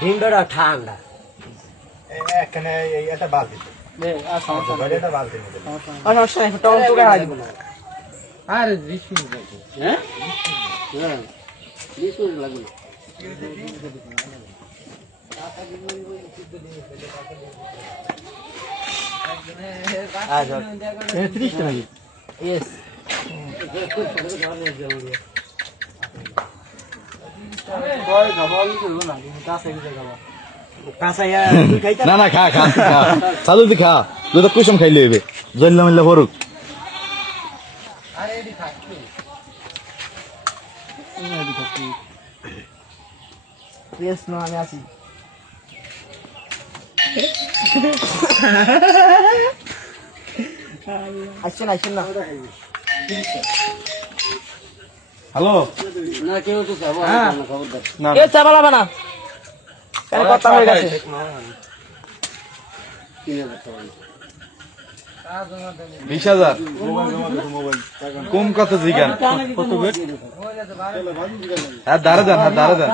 ডিমটা ঠান্ডা এখানে এটা বালতি এটা বালতি সমস্যা নাই টমেটো চুকে হাই দিব আরে 20 মিনিট লাগবে হ্যাঁ হ্যাঁ 20 মিনিট লাগবে আচ্ছা 30 টাকা ইয়েস না না খা খা খা চালু দি খা তুই তো কুসুম খাইলে হইবে জল্লা মিল্লা ভরুক আমি আছি আসছেন আসছেন না হ্যালো না কেউ তো যাবো না খবরদার কেউ চা বানাবে না কেন কথা হয়ে গেছে 20,000 কম কত জিগান কত বেট হ্যাঁ দাঁড়া দেন হ্যাঁ দাঁড়া দেন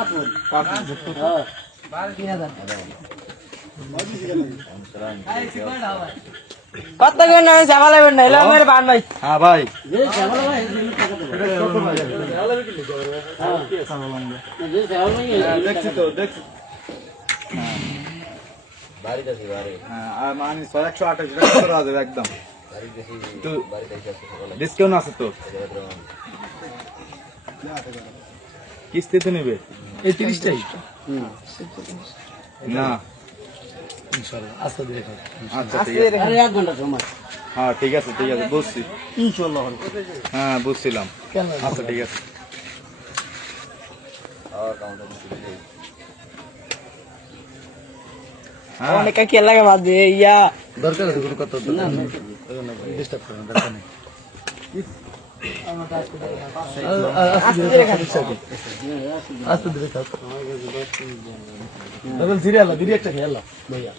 কত করে না চা বানাবেন না এলো আমার বান ভাই হ্যাঁ ভাই দেখছি তো দেখছি আর মানে 128 টাকা করে হবে একদম ডিসকাউন্ট আছে তো কিস্তিতে নেবে এই 30 টাই না ইনশাআল্লাহ আস্তে ধীরে খাও আচ্ছা ঠিক আছে আরে 1 ঘন্টা সময় হ্যাঁ ঠিক আছে বুঝছি ইনশাআল্লাহ হ্যাঁ বুঝছিলাম আচ্ছা ঠিক আছে অনেক কি লাগে বাদ দিয়ে ইয়া দরকার আছে কোনো কথা না ডিস্টার্ব করুন দরকার নেই আস্তে ধীরে খান আস্তে ধীরে খাও ডাবল সিরিয়াল দিদি একটা খেয়াল ভাইয়া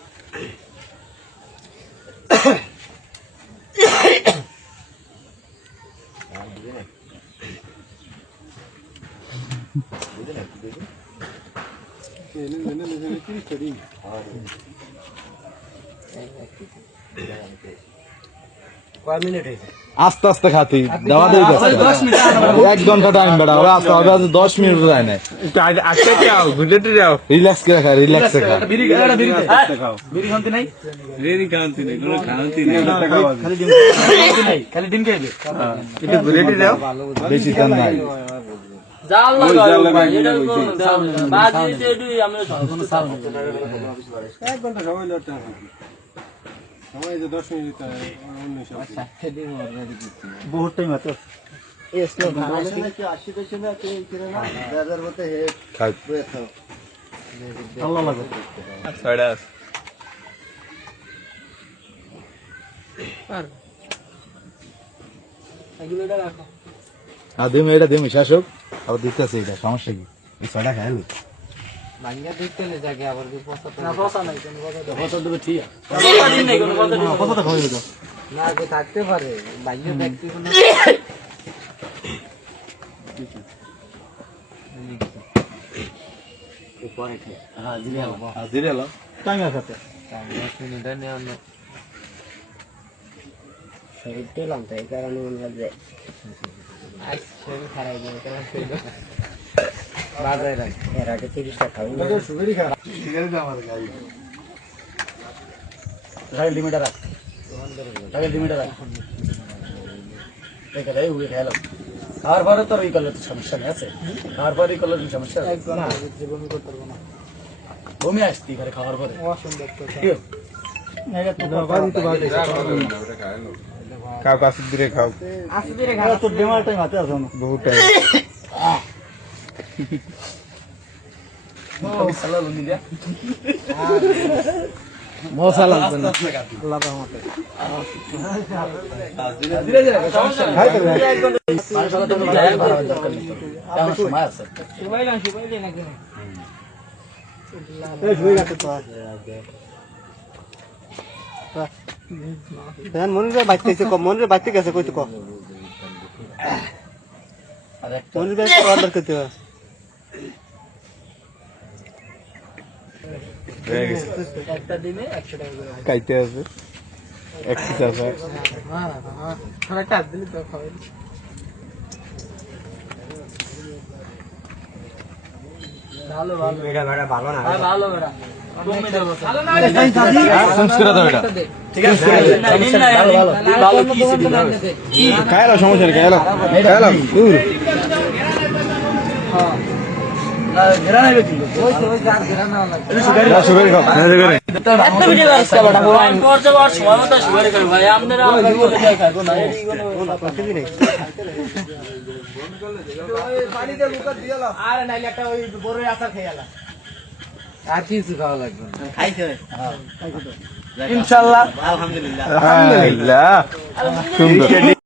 আস্তে আস্তে খাতি দেওয়া দিয়ে গেছে 1 ঘন্টা টাইম বেড়া ওরা আস্তে হবে 10 মিনিট যায় না আচ্ছা যাও গুজরাটি যাও রিল্যাক্স করে খা রিল্যাক্স খা বিড়ি খাও বিড়ি খাওতে নাই বিড়ি খাওতে নাই কোনো খাওতে নাই খালি ডিম খাইবে এটা গুজরাটি যাও বেশি টান নাই জাল লাগাও এটা কোন বাদ দিতে এডি আমরা কোনো সাল না 1 ঘন্টা সময় লড়তে হবে সময় যে 10 মিনিট আচ্ছা হেডি বহুত টাইম আছে এস লো খানা কি 80 দেশে না তুই কিরে না বাজার মতে হেড খাই খাও আল্লাহ লাগে ছয়ডাস এগুলোটা রাখো এটা দিম শাসক আবার দিতেছে এটা সমস্যা কি এই ছয়টা খাইলো ভাঙ্গা দেখতে নে জায়গা আবার কি পছন্দ না পয়সা নাই কোনো কথা পছন্দ হবে ঠিক দিন নাই কোনো কথা পছন্দ খাওয়াই দাও না যে থাকতে পারে ভাঙ্গা দেখতে কোনো পরে কি হ্যাঁ জিরিয়াল দিলে টাইম আছে মিনিট নেই অন্য শরীর দিলাম তাই কারণে মনে হয় যে শরীর খারাপ হয়ে গেল বাজারে রাখ এর আগে 30 টাকা খাবি না সুগারি খা সিগারেট দাও আমার গাই গাড়ি লিমিটার রাখ গাড়ি লিমিটার রাখ দেখে রে উড়ে গেল আর পরে তোর এই করলে তো সমস্যা নেই আছে আর পরে করলে সমস্যা না জীবন করতে পারবো না বমি আসতি করে খাওয়ার পরে অসুন্দর তো নেগা তো বাড়ি তো বাড়ি খাও কাছে দিরে খাও আস্তে ধীরে খা তোর বেমার টাইম হাতে আছে বহুত টাইম সালা লুনি দিয়া মশলা আল্লাহ রহমতে ধীরে ধীরে সমস্যা খাই তো মাশাআল্লাহ তুমি যায় ভালো দরকার নেই কেমন সময় আছে শুবাইলাম নাকি এই শুয়ে গেছে তো মনির বাইতেছে মনির বাইতে গেছে কই তো কো আরে মনির বাইতে অর্ডার করতে হয়ে গেছে একটা দিনে 100 টাকা করে খাইতে আছে একটি চাষা হ্যাঁ কাজ দিলি তো খাবেন ভালো ভালো এটা বেটা ভালো না ভালো বেড়া তুমি দেবো ভালো না চেঞ্জ করে দাও এটা ঠিক আছে ভালো ভালো ভালো কি ছিল খাইলো সমস্যা নেই খাইলো খাইলো দূর হ্যাঁ না ঘেরা নাই কিন্তু ওই যার ঘেরা না লাগে সুগারি খাও সুগারি এত ভিডিও করছ বেটা বলাইন করছে বড় সময় মতো সুগারি করে ভাই আপনারা আমরা বলে যাই খাবো না এই কোনো পানি দিয়ে মুখ দিয়ে দাও আর নাইলে একটা ওই বড় আচার খাইয়ালা আর কিছু খাওয়া লাগবে না খাইছে ইনশাআল্লাহ আলহামদুলিল্লাহ আলহামদুলিল্লাহ সুন্দর